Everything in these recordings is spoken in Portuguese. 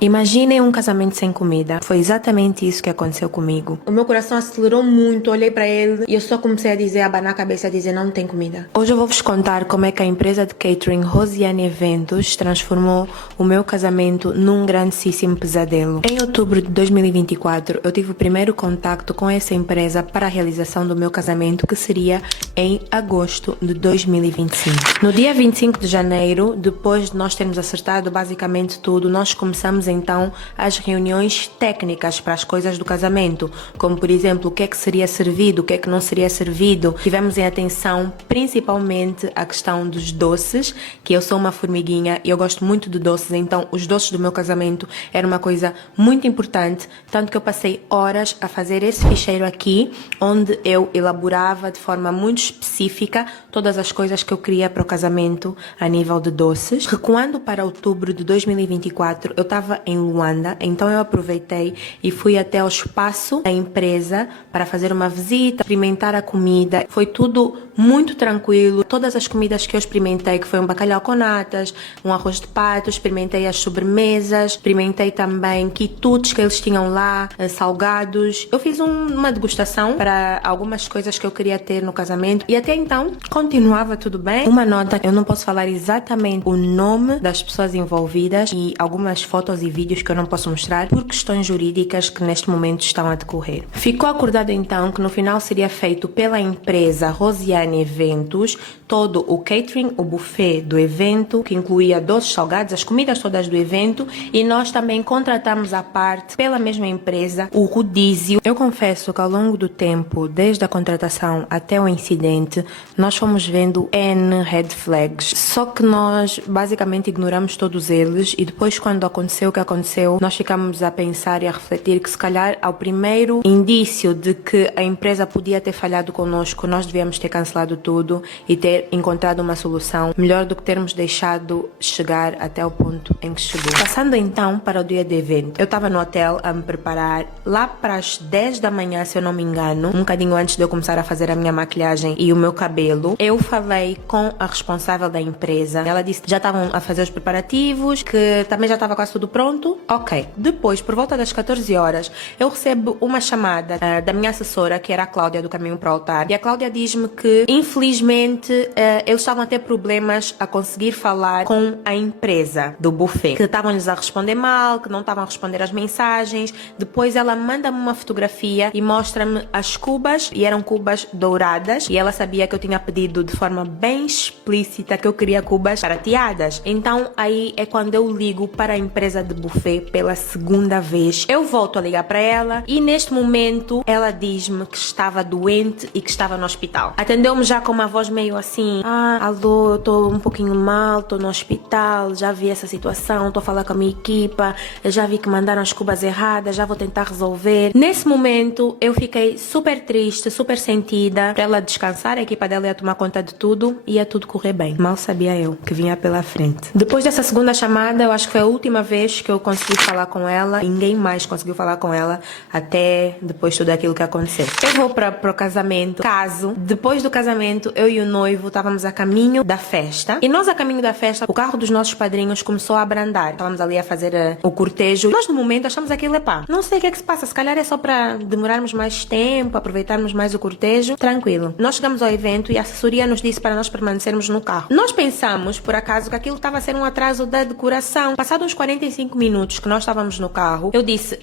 Imaginem um casamento sem comida. Foi exatamente isso que aconteceu comigo. O meu coração acelerou muito, olhei para ele e eu só comecei a dizer, a abanar a cabeça, a dizer não tem comida. Hoje eu vou vos contar como é que a empresa de catering Rosiane Eventos transformou o meu casamento num grandíssimo pesadelo. Em outubro de 2024, eu tive o primeiro contacto com essa empresa para a realização do meu casamento, que seria em agosto de 2025. No dia 25 de janeiro, depois de nós termos acertado basicamente tudo, nós começamos então as reuniões técnicas para as coisas do casamento, como por exemplo o que é que seria servido, o que é que não seria servido. Tivemos em atenção principalmente a questão dos doces, que eu sou uma formiguinha e eu gosto muito de doces, então os doces do meu casamento era uma coisa muito importante, tanto que eu passei horas a fazer esse ficheiro aqui, onde eu elaborava de forma muito específica todas as coisas que eu queria para o casamento a nível de doces. Recuando para outubro de 2024, eu estava em Luanda, então eu aproveitei e fui até ao espaço da empresa para fazer uma visita, experimentar a comida. Foi tudo muito tranquilo. Todas as comidas que eu experimentei, que foi um bacalhau com natas, um arroz de pato, experimentei as sobremesas, experimentei também quitutes que eles tinham lá, salgados. Eu fiz uma degustação para algumas coisas que eu queria ter no casamento e até então continuava tudo bem. Uma nota, eu não posso falar exatamente o nome das pessoas envolvidas e algumas fotos e vídeos que eu não posso mostrar por questões jurídicas que neste momento estão a decorrer. Ficou acordado então que no final seria feito pela empresa Rosiane Eventos todo o catering, o buffet do evento, que incluía doces, salgados, as comidas todas do evento, e nós também contratamos à parte pela mesma empresa o rodízio. Eu confesso que ao longo do tempo, desde a contratação até o incidente, nós fomos vendo N red flags, só que nós basicamente ignoramos todos eles e depois quando aconteceu o que aconteceu, nós ficamos a pensar e a refletir que se calhar ao primeiro indício de que a empresa podia ter falhado connosco, nós devíamos ter cancelado tudo e ter encontrado uma solução melhor do que termos deixado chegar até o ponto em que chegou. Passando então para o dia do evento, eu estava no hotel a me preparar lá para as 10 da manhã, se eu não me engano, um bocadinho antes de eu começar a fazer a minha maquilhagem e o meu cabelo. Eu falei com a responsável da empresa, ela disse que já estavam a fazer os preparativos, que também já estava quase tudo pronto. Ok. Depois, por volta das 14 horas, eu recebo uma chamada da minha assessora, que era a Cláudia do Caminho para o Altar, e a Cláudia diz-me que infelizmente eles estavam a ter problemas a conseguir falar com a empresa do buffet, que estavam-lhes a responder mal, que não estavam a responder as mensagens. Depois ela manda-me uma fotografia e mostra-me as cubas, e eram cubas douradas, e ela sabia que eu tinha pedido de forma bem explícita que eu queria cubas prateadas. Então aí é quando eu ligo para a empresa de buffet pela segunda vez. Eu volto a ligar para ela e neste momento ela diz-me que estava doente e que estava no hospital. Atendeu-me já com uma voz meio assim: alô, eu tô um pouquinho mal, tô no hospital, já vi essa situação, tô a falar com a minha equipa, eu já vi que mandaram as cubas erradas, já vou tentar resolver. Nesse momento eu fiquei super triste, super sentida, para ela descansar, a equipa dela ia tomar conta de tudo e ia tudo correr bem. Mal sabia eu que vinha pela frente. Depois dessa segunda chamada, eu acho que foi a última vez que eu consegui falar com ela, ninguém mais conseguiu falar com ela até depois de tudo aquilo que aconteceu. Eu vou para o casamento, depois do casamento, eu e o noivo estávamos a caminho da festa, e nós a caminho da festa, o carro dos nossos padrinhos começou a abrandar. Estávamos ali a fazer o cortejo. Nós no momento achamos aquilo, não sei o que é que se passa, se calhar é só para demorarmos mais tempo, aproveitarmos mais o cortejo. Tranquilo. Nós chegamos ao evento e a assessoria nos disse para nós permanecermos no carro. Nós pensamos, por acaso, que aquilo estava a ser um atraso da decoração. Passados uns 45 minutos que nós estávamos no carro, eu disse,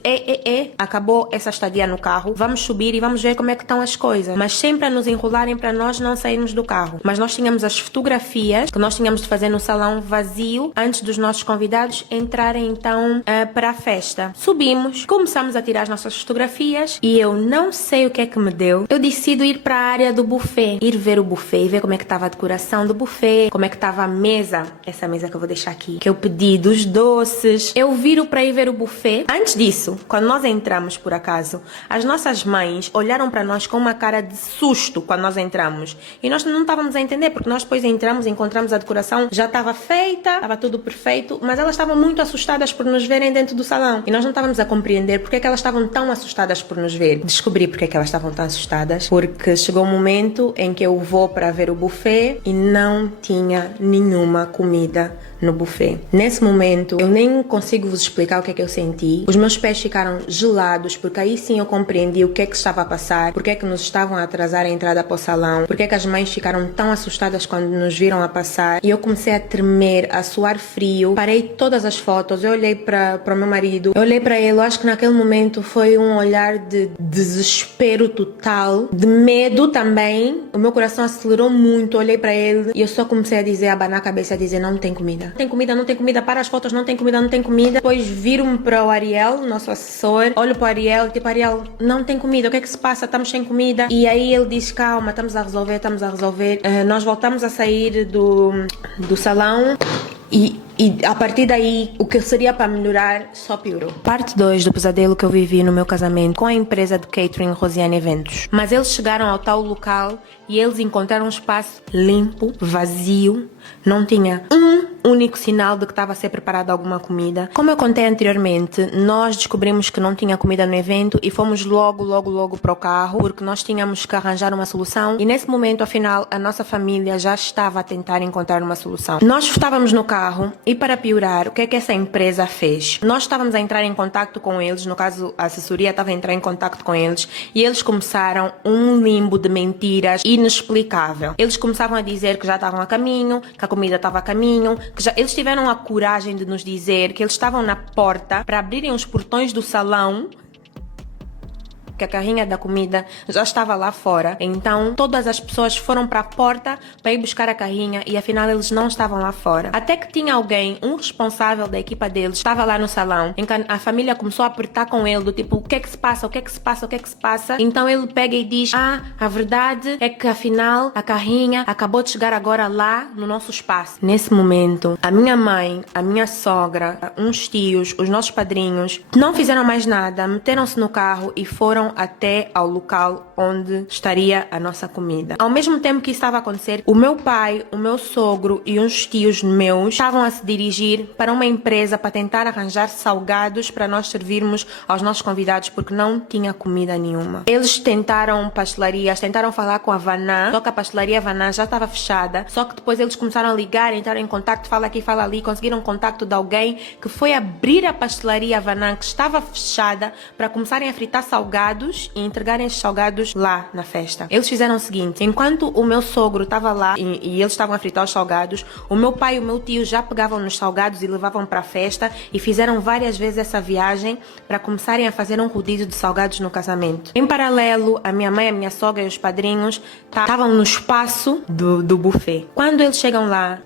acabou essa estadia no carro, vamos subir e vamos ver como é que estão as coisas. Mas sempre a nos enrolarem para nós não sairmos do carro. Mas nós tínhamos as fotografias que nós tínhamos de fazer no salão vazio antes dos nossos convidados entrarem então para a festa. Subimos, começamos a tirar as nossas fotografias e eu não sei o que é que me deu. Eu decido ir para a área do buffet, ir ver o buffet, ver como é que estava a decoração do buffet, como é que estava a mesa, essa mesa que eu vou deixar aqui, que eu pedi dos doces. Eu viro para ir ver o buffet. Antes disso, quando nós entramos por acaso, as nossas mães olharam para nós com uma cara de susto quando nós entramos. E nós não estávamos a entender, porque nós depois entramos, encontramos a decoração, já estava feita, estava tudo perfeito, mas elas estavam muito assustadas por nos verem dentro do salão. E nós não estávamos a compreender porque é que elas estavam tão assustadas por nos ver. Descobri porque é que elas estavam tão assustadas, porque chegou um momento em que eu vou para ver o buffet e não tinha nenhuma comida no buffet. Nesse momento, eu nem consigo vos explicar o que é que eu senti. Os meus pés ficaram gelados, porque aí sim eu compreendi o que é que estava a passar, porque é que nos estavam a atrasar a entrada para o salão, porque é que as mães ficaram tão assustadas quando nos viram a passar. E eu comecei a tremer, a suar frio. Parei todas as fotos, eu olhei para o meu marido, eu olhei para ele, eu acho que naquele momento foi um olhar de desespero total, de medo também. O meu coração acelerou muito, eu olhei para ele e eu só comecei a dizer, a abanar a cabeça, a dizer, não tem comida. Não tem comida, não tem comida, para as fotos, não tem comida, não tem comida. Depois viro-me para o Ariel, nosso assessor, olho para o Ariel, tipo, Ariel, não tem comida, o que é que se passa? Estamos sem comida. E aí ele diz, calma, estamos a resolver. Nós voltamos a sair do salão e a partir daí, o que seria para melhorar só piorou. Parte 2 do pesadelo que eu vivi no meu casamento com a empresa de catering Rosiane Eventos. Mas eles chegaram ao tal local e eles encontraram um espaço limpo, vazio, não tinha um único sinal de que estava a ser preparada alguma comida. Como eu contei anteriormente, nós descobrimos que não tinha comida no evento e fomos logo para o carro, porque nós tínhamos que arranjar uma solução e nesse momento, afinal, a nossa família já estava a tentar encontrar uma solução. Nós estávamos no carro e para piorar, o que é que essa empresa fez? Nós estávamos a entrar em contato com eles, no caso a assessoria estava a entrar em contato com eles e eles começaram um limbo de mentiras inexplicável. Eles começavam a dizer que já estavam a caminho, que a comida estava a caminho, eles tiveram a coragem de nos dizer que eles estavam na porta para abrirem os portões do salão, que a carrinha da comida já estava lá fora. Então todas as pessoas foram para a porta para ir buscar a carrinha e afinal eles não estavam lá fora. Até que tinha alguém, um responsável da equipa deles, estava lá no salão, em que a família começou a apertar com ele, do tipo, o que é que se passa, o que é que se passa, o que é que se passa. Então ele pega e diz, a verdade é que afinal a carrinha acabou de chegar agora lá no nosso espaço. Nesse momento, a minha mãe, a minha sogra, uns tios, os nossos padrinhos, não fizeram mais nada, meteram-se no carro e foram até ao local onde estaria a nossa comida. Ao mesmo tempo que isso estava a acontecer, o meu pai, o meu sogro e uns tios meus estavam a se dirigir para uma empresa para tentar arranjar salgados para nós servirmos aos nossos convidados, porque não tinha comida nenhuma. Eles tentaram pastelarias, tentaram falar com a Vanã, só que a pastelaria Vanã já estava fechada, só que depois eles começaram a ligar, entraram em contato, fala aqui, fala ali, conseguiram contato de alguém que foi abrir a pastelaria Vanã, que estava fechada, para começarem a fritar salgados e entregarem esses salgados lá na festa. Eles fizeram o seguinte, enquanto o meu sogro estava lá e eles estavam a fritar os salgados, o meu pai e o meu tio já pegavam nos salgados e levavam para a festa e fizeram várias vezes essa viagem para começarem a fazer um rodízio de salgados no casamento. Em paralelo, a minha mãe, a minha sogra e os padrinhos estavam no espaço do buffet. Quando eles chegam lá,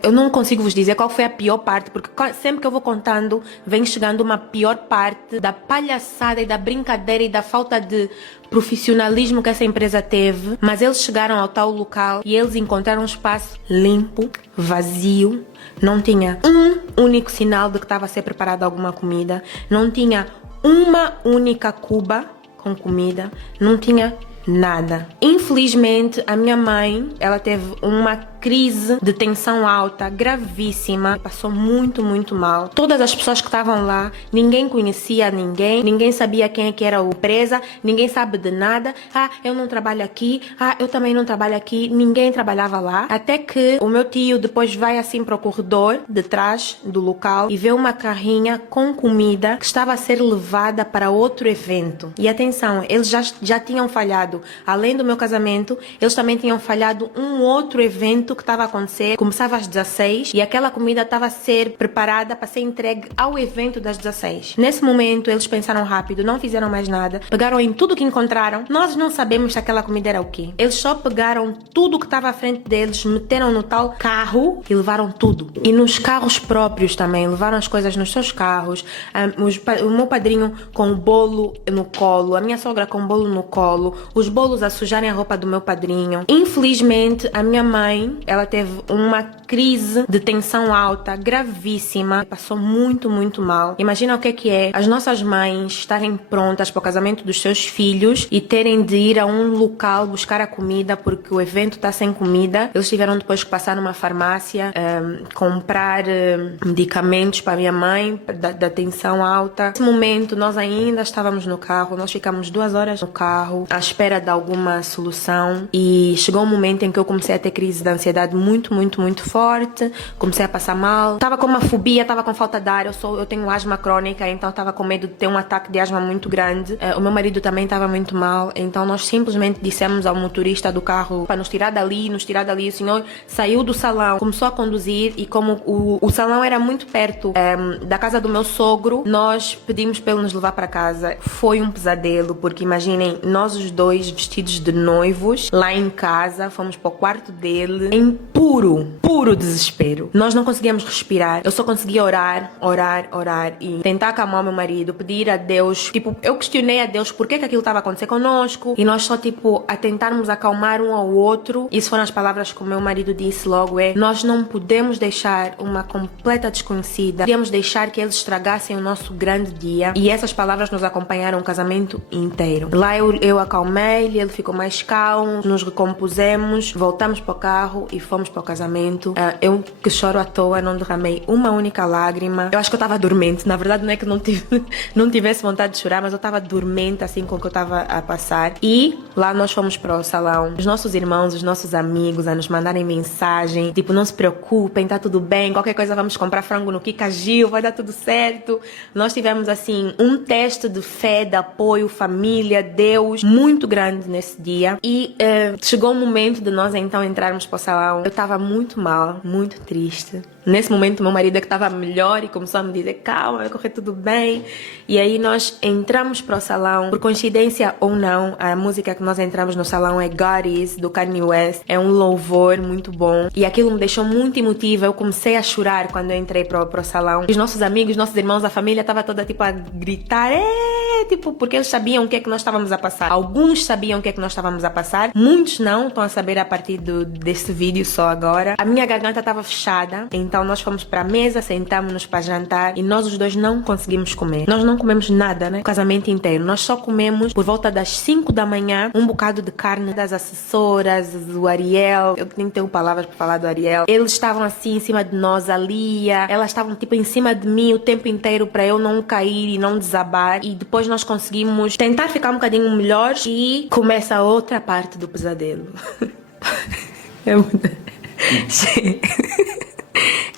eu não consigo vos dizer qual foi a pior parte, porque sempre que eu vou contando, vem chegando uma pior parte da palhaçada e da brincadeira e da falta de profissionalismo que essa empresa teve. Mas eles chegaram ao tal local e eles encontraram um espaço limpo, vazio, não tinha um único sinal de que estava a ser preparada alguma comida, não tinha uma única cuba com comida, não tinha nada. Infelizmente, a minha mãe, ela teve uma crise de tensão alta, gravíssima, passou muito mal. Todas as pessoas que estavam lá, ninguém conhecia ninguém sabia quem é que era a empresa, ninguém sabe de nada. Eu não trabalho aqui, eu também não trabalho aqui, ninguém trabalhava lá. Até que o meu tio depois vai assim para o corredor de trás do local e vê uma carrinha com comida que estava a ser levada para outro evento. E atenção, eles já tinham falhado, além do meu casamento, eles também tinham falhado um outro evento que estava a acontecer, começava às 16 e aquela comida estava a ser preparada para ser entregue ao evento das 16. Nesse momento, eles pensaram rápido, não fizeram mais nada, pegaram em tudo que encontraram. Nós não sabemos se aquela comida era o quê. Eles só pegaram tudo que estava à frente deles, meteram no tal carro e levaram tudo. E nos carros próprios também, levaram as coisas nos seus carros. O meu padrinho com o bolo no colo, a minha sogra com o bolo no colo, os bolos a sujarem a roupa do meu padrinho. Infelizmente, a minha mãe, ela teve uma crise de tensão alta, gravíssima. Passou muito mal. Imagina o que é as nossas mães estarem prontas para o casamento dos seus filhos e terem de ir a um local buscar a comida porque o evento está sem comida. Eles tiveram depois que passar numa farmácia, comprar medicamentos para a minha mãe, da tensão alta. Nesse momento, nós ainda estávamos no carro. Nós ficamos 2 horas no carro, à espera de alguma solução. E chegou um momento em que eu comecei a ter crise de ansiedade. ansiedade muito, muito, muito forte. Comecei a passar mal. Tava com uma fobia, tava com falta de ar. Eu tenho asma crônica, então tava com medo de ter um ataque de asma muito grande. O meu marido também tava muito mal. Então nós simplesmente dissemos ao motorista do carro para nos tirar dali, nos tirar dali. O senhor saiu do salão, começou a conduzir e como o salão era muito perto da casa do meu sogro, nós pedimos para ele nos levar para casa. Foi um pesadelo, porque imaginem, nós os dois vestidos de noivos, lá em casa, fomos para o quarto dele, em puro desespero. Nós não conseguíamos respirar, eu só conseguia orar e tentar acalmar o meu marido, pedir a Deus, tipo, eu questionei a Deus por que aquilo estava acontecendo conosco, e nós só, tipo, a tentarmos acalmar um ao outro. Isso foram as palavras que o meu marido disse logo, nós não podemos deixar uma completa desconhecida, podemos deixar que eles estragassem o nosso grande dia, e essas palavras nos acompanharam o casamento inteiro. Lá eu acalmei-lhe, ele ficou mais calmo, nos recompusemos, voltamos para o carro e fomos para o casamento. Eu que choro à toa, não derramei uma única lágrima. Eu acho que eu estava dormente, na verdade não é que não tivesse vontade de chorar, mas eu estava dormente assim com o que eu estava a passar. E lá nós fomos para o salão, os nossos irmãos, os nossos amigos a nos mandarem mensagem, tipo, não se preocupem, tá tudo bem, qualquer coisa vamos comprar frango no Kika Gil, vai dar tudo certo. Nós tivemos assim um teste de fé, de apoio, família, Deus, muito grande nesse dia. E chegou o momento de nós então entrarmos para o salão. Eu estava muito mal, muito triste. Nesse momento, meu marido é que estava melhor e começou a me dizer, calma, vai correr tudo bem. E aí nós entramos para o salão. Por coincidência ou não, a música que nós entramos no salão é God Is, do Kanye West. É um louvor muito bom. E aquilo me deixou muito emotiva. Eu comecei a chorar quando eu entrei para o salão. Os nossos amigos, nossos irmãos, a família estava toda tipo a gritar, tipo, porque eles sabiam o que é que nós estávamos a passar. Alguns sabiam o que é que nós estávamos a passar. Muitos não, estão a saber a partir desse vídeo só agora. A minha garganta estava fechada, então nós fomos para a mesa, sentamos-nos para jantar e nós os dois não conseguimos comer. Nós não comemos nada, né? O casamento inteiro. Nós só comemos por volta das 5 da manhã um bocado de carne das assessoras, do Ariel. Eu nem tenho palavras para falar do Ariel. Eles estavam assim em cima de nós, a Lia. Elas estavam tipo em cima de mim o tempo inteiro para eu não cair e não desabar. E depois nós conseguimos tentar ficar um bocadinho melhores e começa a outra parte do pesadelo.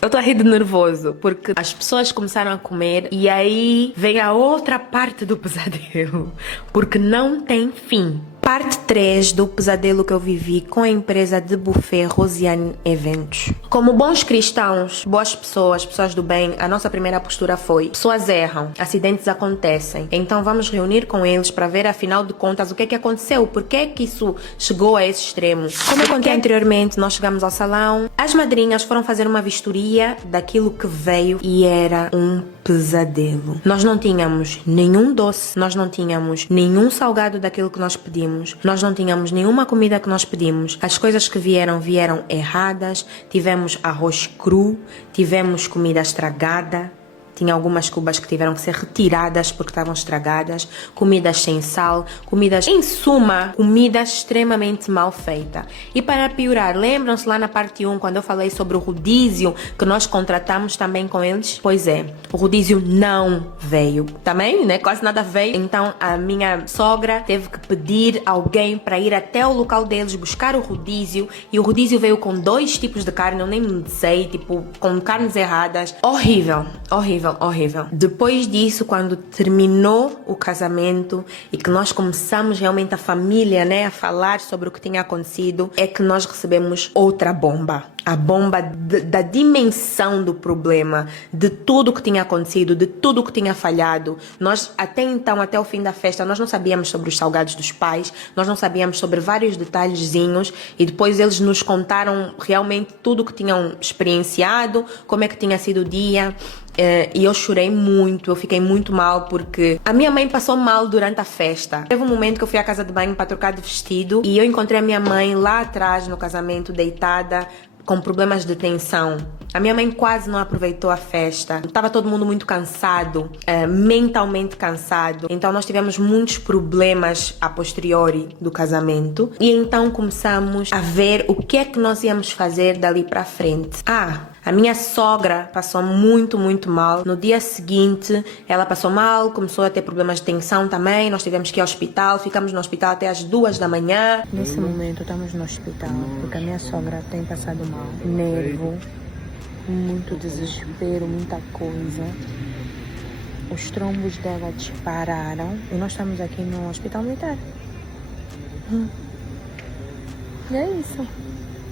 Eu tô a rir de nervoso, porque as pessoas começaram a comer e aí vem a outra parte do pesadelo, porque não tem fim. Parte 3 do pesadelo que eu vivi com a empresa de buffet Rosiane Eventos. Como bons cristãos, boas pessoas, pessoas do bem, a nossa primeira postura foi: pessoas erram, acidentes acontecem, então vamos reunir com eles para ver afinal de contas o que é que aconteceu, por que é que isso chegou a esse extremo. Como eu contei anteriormente, nós chegamos ao salão, as madrinhas foram fazer uma vistoria daquilo que veio e era um pesadelo. Nós não tínhamos nenhum doce, nós não tínhamos nenhum salgado daquilo que nós pedimos, nós não tínhamos nenhuma comida que nós pedimos. As coisas que vieram erradas. Tivemos arroz cru, tivemos comida estragada. Tinha algumas cubas que tiveram que ser retiradas porque estavam estragadas. Comidas sem sal, comidas, em suma, comida extremamente mal feita. E para piorar, lembram-se lá na parte 1, quando eu falei sobre o rodízio que nós contratamos também com eles? Pois é, o rodízio não veio. Também, né? Quase nada veio. Então a minha sogra teve que pedir alguém para ir até o local deles buscar o rodízio. E o rodízio veio com 2 tipos de carne, eu nem sei, tipo, com carnes erradas. Horrível, horrível. Horrível. Depois disso, quando terminou o casamento e que nós começamos realmente a família, né, a falar sobre o que tinha acontecido, é que nós recebemos outra bomba. A bomba da dimensão do problema, de tudo que tinha acontecido, de tudo que tinha falhado. Nós, até então, até o fim da festa, nós não sabíamos sobre os salgados dos pais, nós não sabíamos sobre vários detalhezinhos e depois eles nos contaram realmente tudo o que tinham experienciado, como é que tinha sido o dia. E eu chorei muito, eu fiquei muito mal porque a minha mãe passou mal durante a festa. Teve um momento que eu fui à casa de banho para trocar de vestido e eu encontrei a minha mãe lá atrás no casamento, deitada, com problemas de tensão. A minha mãe quase não aproveitou a festa. Estava todo mundo muito cansado, mentalmente cansado. Então nós tivemos muitos problemas a posteriori do casamento. E então começamos a ver o que é que nós íamos fazer dali para frente. A minha sogra passou muito, muito mal. No dia seguinte, ela passou mal, começou a ter problemas de tensão também. Nós tivemos que ir ao hospital, ficamos no hospital até às 2 da manhã. Nesse momento, estamos no hospital, porque a minha sogra tem passado mal. Nervo, muito desespero, muita coisa. Os trombos dela dispararam e nós estamos aqui no hospital militar. E é isso.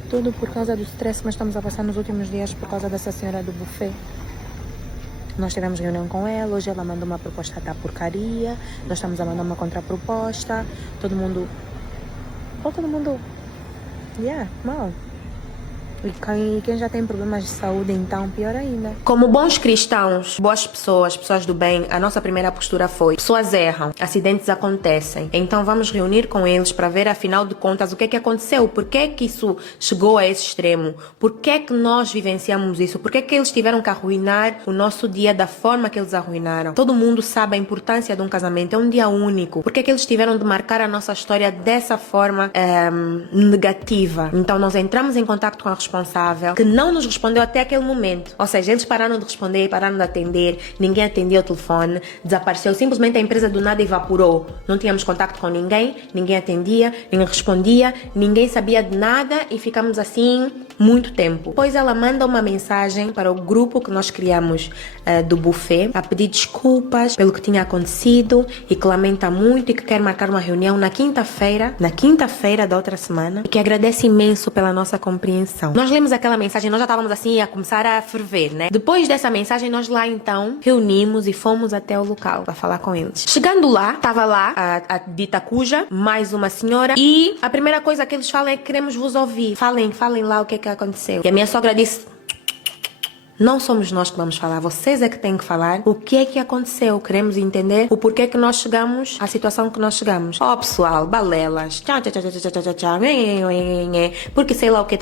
Tudo por causa do stress que nós estamos a passar nos últimos dias por causa dessa senhora do buffet. Nós tivemos reunião com ela, hoje ela mandou uma proposta da porcaria, nós estamos a mandar uma contraproposta, todo mundo, mal. E quem já tem problemas de saúde, então, pior ainda. Como bons cristãos, boas pessoas, pessoas do bem, a nossa primeira postura foi: pessoas erram, acidentes acontecem, então vamos reunir com eles para ver, afinal de contas, o que é que aconteceu, por que é que isso chegou a esse extremo, por que é que nós vivenciamos isso, por que é que eles tiveram que arruinar o nosso dia da forma que eles arruinaram. Todo mundo sabe a importância de um casamento, é um dia único, por que é que eles tiveram de marcar a nossa história dessa forma negativa. Então nós entramos em contato com a responsável, que não nos respondeu até aquele momento. Ou seja, eles pararam de responder, pararam de atender, ninguém atendia o telefone, desapareceu. Simplesmente a empresa do nada evaporou. Não tínhamos contato com ninguém, ninguém atendia, ninguém respondia, ninguém sabia de nada e ficamos assim muito tempo. Depois ela manda uma mensagem para o grupo que nós criamos do buffet, a pedir desculpas pelo que tinha acontecido e que lamenta muito e que quer marcar uma reunião na quinta-feira da outra semana, e que agradece imenso pela nossa compreensão. Nós lemos aquela mensagem, nós já estávamos assim a começar a ferver, né? Depois dessa mensagem, nós lá então reunimos e fomos até o local para falar com eles. Chegando lá, estava lá a dita cuja, mais uma senhora, e a primeira coisa que eles falam é que queremos vos ouvir. Falem lá o que é que aconteceu. E a minha sogra disse: não somos nós que vamos falar, vocês é que têm que falar o que é que aconteceu. Queremos entender o porquê que nós chegamos à situação que nós chegamos. Pessoal, balelas, porque sei lá o que,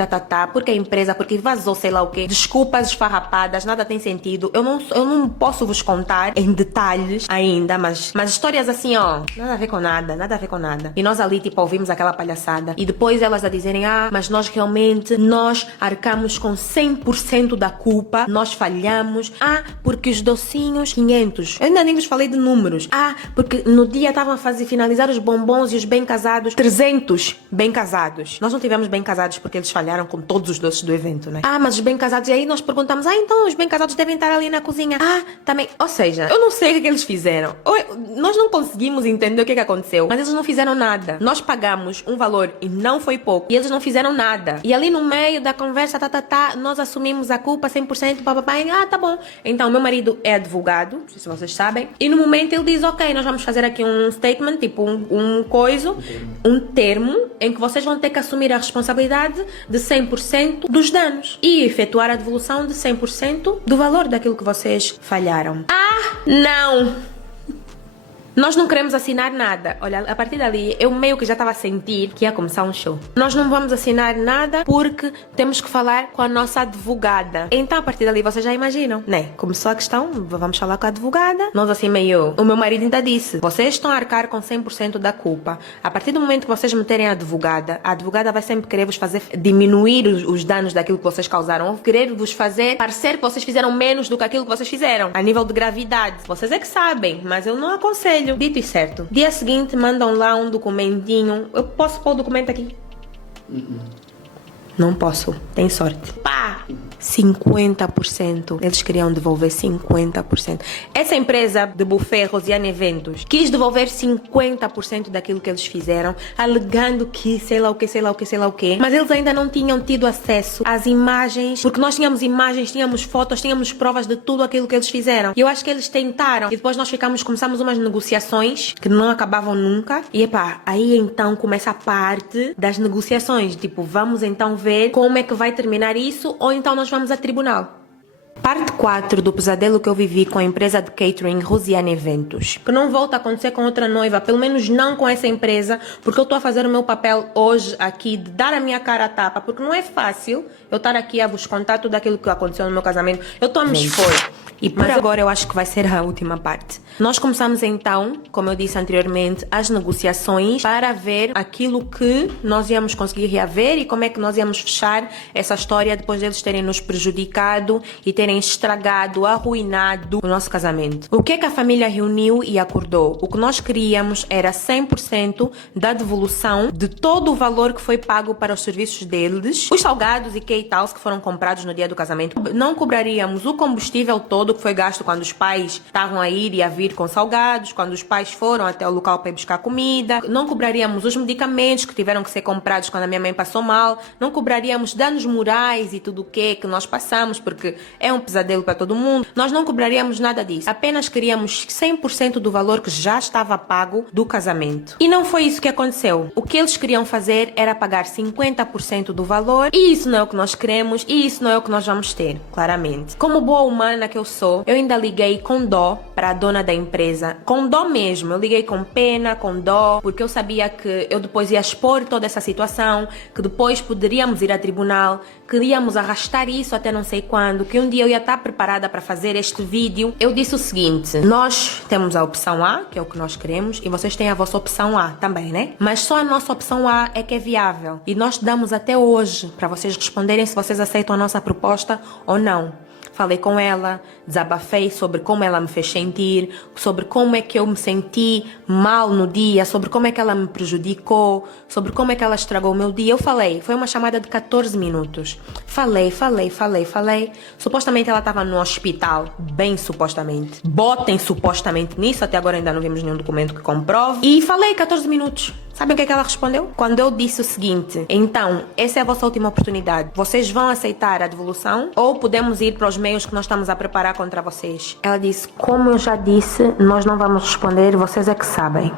porque a empresa, porque vazou sei lá o que, desculpas esfarrapadas, nada tem sentido. Eu não posso vos contar em detalhes ainda, mas histórias assim, nada a ver com nada. E nós ali, tipo, ouvimos aquela palhaçada. E depois elas a dizerem: mas nós realmente, nós arcamos com 100% da culpa. Nós falhamos. Porque os docinhos 500. Eu ainda nem vos falei de números. Porque no dia estavam a finalizar os bombons e os bem casados 300 bem casados. Nós não tivemos bem casados porque eles falharam com todos os doces do evento, né? Mas os bem casados. E aí nós perguntamos: então os bem casados devem estar ali na cozinha. Também. Ou seja, eu não sei o que eles fizeram. Nós não conseguimos entender o que aconteceu. Mas eles não fizeram nada. Nós pagamos um valor e não foi pouco. E eles não fizeram nada. E ali no meio da conversa, nós assumimos a culpa 100%. Papai, tá bom. Então, meu marido é advogado, não sei se vocês sabem, e no momento ele diz: ok, nós vamos fazer aqui um statement, tipo um termo em que vocês vão ter que assumir a responsabilidade de 100% dos danos e efetuar a devolução de 100% do valor daquilo que vocês falharam. Não! Nós não queremos assinar nada. Olha, a partir dali, eu meio que já estava a sentir que ia começar um show. Nós não vamos assinar nada porque temos que falar com a nossa advogada. Então, a partir dali, vocês já imaginam, né? Começou a questão, vamos falar com a advogada. Nós assim meio... O meu marido ainda disse: vocês estão a arcar com 100% da culpa. A partir do momento que vocês meterem a advogada vai sempre querer vos fazer diminuir os danos daquilo que vocês causaram, ou querer vos fazer parecer que vocês fizeram menos do que aquilo que vocês fizeram, a nível de gravidade. Vocês é que sabem, mas eu não aconselho. Dito e certo. Dia seguinte, mandam lá um documentinho. Eu posso pôr o documento aqui? Não posso. Tem sorte. 50%. Eles queriam devolver 50%. Essa empresa de buffet Rosiane Eventos quis devolver 50% daquilo que eles fizeram, alegando que sei lá o que. Mas eles ainda não tinham tido acesso às imagens, porque nós tínhamos imagens, tínhamos fotos, tínhamos provas de tudo aquilo que eles fizeram. E eu acho que eles tentaram. E depois nós começamos umas negociações que não acabavam nunca. E aí então começa a parte das negociações. Tipo, vamos então ver como é que vai terminar isso, ou então nós vamos a tribunal. Parte 4 do pesadelo que eu vivi com a empresa de catering Rosiane Eventos. Que não volta a acontecer com outra noiva, pelo menos não com essa empresa, porque eu estou a fazer o meu papel hoje aqui, de dar a minha cara a tapa, porque não é fácil eu estar aqui a vos contar tudo aquilo que aconteceu no meu casamento. Eu estou a me expor. E por agora eu acho que vai ser a última parte. Nós começamos então, como eu disse anteriormente, as negociações para ver aquilo que nós íamos conseguir reaver e como é que nós íamos fechar essa história depois deles terem nos prejudicado e terem estragado, arruinado o nosso casamento. O que é que a família reuniu e acordou? O que nós queríamos era 100% da devolução de todo o valor que foi pago para os serviços deles, os salgados e que-tals que foram comprados no dia do casamento. Não cobraríamos o combustível todo que foi gasto quando os pais estavam a ir e a vir com salgados, quando os pais foram até o local para ir buscar comida. Não cobraríamos os medicamentos que tiveram que ser comprados quando a minha mãe passou mal. Não cobraríamos danos morais e tudo o que nós passamos, porque é um pesadelo para todo mundo. Nós não cobraríamos nada disso. Apenas queríamos 100% do valor que já estava pago do casamento. E não foi isso que aconteceu. O que eles queriam fazer era pagar 50% do valor, e isso não é o que nós queremos, e isso não é o que nós vamos ter, claramente. Como boa humana que eu sou, eu ainda liguei com dó para a dona da empresa. Com dó mesmo. Eu liguei com pena, com dó, porque eu sabia que eu depois ia expor toda essa situação, que depois poderíamos ir a tribunal, queríamos arrastar isso até não sei quando, que um dia eu ia estar preparada para fazer este vídeo. Eu disse o seguinte: nós temos a opção A, que é o que nós queremos, e vocês têm a vossa opção A também, né? Mas só a nossa opção A é que é viável. E nós damos até hoje para vocês responderem se vocês aceitam a nossa proposta ou não. Falei com ela, desabafei sobre como ela me fez sentir, sobre como é que eu me senti mal no dia, sobre como é que ela me prejudicou, sobre como é que ela estragou o meu dia. Eu falei, foi uma chamada de 14 minutos. Falei. Supostamente ela estava no hospital, bem supostamente. Botem supostamente nisso, até agora ainda não vimos nenhum documento que comprove. E falei 14 minutos. Sabem o que é que ela respondeu? Quando eu disse o seguinte: então, essa é a vossa última oportunidade. Vocês vão aceitar a devolução ou podemos ir para os meios que nós estamos a preparar contra vocês? Ela disse: como eu já disse, nós não vamos responder, vocês é que sabem.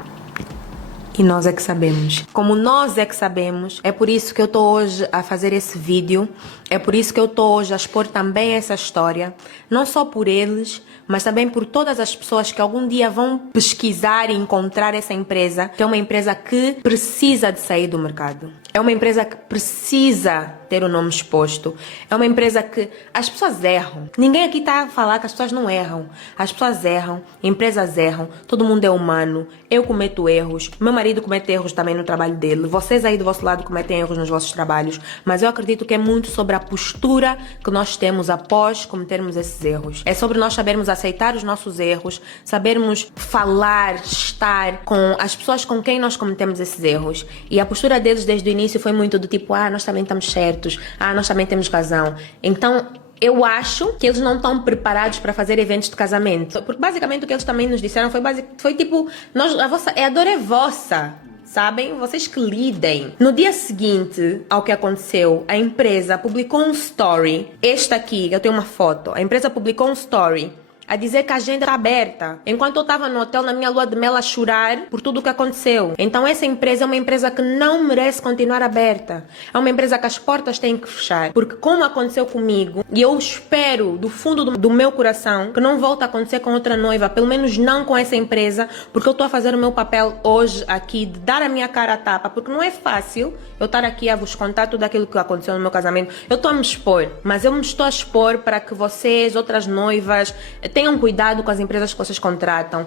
E nós é que sabemos. Como nós é que sabemos, é por isso que eu estou hoje a fazer esse vídeo, é por isso que eu estou hoje a expor também essa história, não só por eles, mas também por todas as pessoas que algum dia vão pesquisar e encontrar essa empresa, que é uma empresa que precisa de sair do mercado. É uma empresa que precisa ter o nome exposto. É uma empresa que as pessoas erram. Ninguém aqui está a falar que as pessoas não erram. As pessoas erram, empresas erram, todo mundo é humano. Eu cometo erros, meu marido comete erros também no trabalho dele. Vocês aí do vosso lado cometem erros nos vossos trabalhos. Mas eu acredito que é muito sobre a postura que nós temos após cometermos esses erros. É sobre nós sabermos aceitar os nossos erros, sabermos falar, estar com as pessoas com quem nós cometemos esses erros. E a postura deles desde o início foi muito do tipo: nós também estamos certos, nós também temos razão. Então, eu acho que eles não estão preparados para fazer eventos de casamento. Porque basicamente o que eles também nos disseram foi tipo: a dor é vossa. Sabem? Vocês que lidem. No dia seguinte ao que aconteceu, a empresa publicou um story. Este aqui, eu tenho uma foto. A empresa publicou um story a dizer que a agenda está aberta. Enquanto eu estava no hotel, na minha lua de mel, a chorar por tudo o que aconteceu. Então essa empresa é uma empresa que não merece continuar aberta. É uma empresa que as portas têm que fechar. Porque como aconteceu comigo, e eu espero do fundo do meu coração que não volte a acontecer com outra noiva, pelo menos não com essa empresa, porque eu estou a fazer o meu papel hoje aqui, de dar a minha cara a tapa, porque não é fácil eu estar aqui a vos contar tudo aquilo que aconteceu no meu casamento. Eu estou a me expor, mas eu me estou a expor para que vocês, outras noivas, tenham cuidado com as empresas que vocês contratam,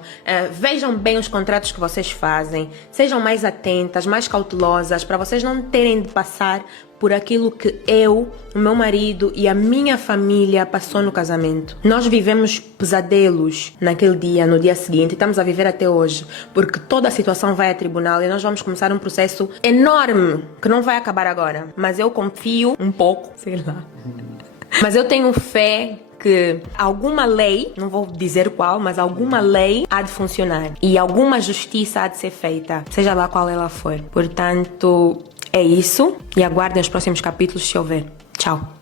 vejam bem os contratos que vocês fazem, sejam mais atentas, mais cautelosas, para vocês não terem de passar por aquilo que eu, o meu marido e a minha família passou no casamento. Nós vivemos pesadelos naquele dia, no dia seguinte, e estamos a viver até hoje, porque toda a situação vai a tribunal e nós vamos começar um processo enorme, que não vai acabar agora. Mas eu confio um pouco, sei lá. Mas eu tenho fé que alguma lei, não vou dizer qual, mas alguma lei há de funcionar e alguma justiça há de ser feita, seja lá qual ela for. Portanto, é isso, e aguardem os próximos capítulos se houver. Tchau!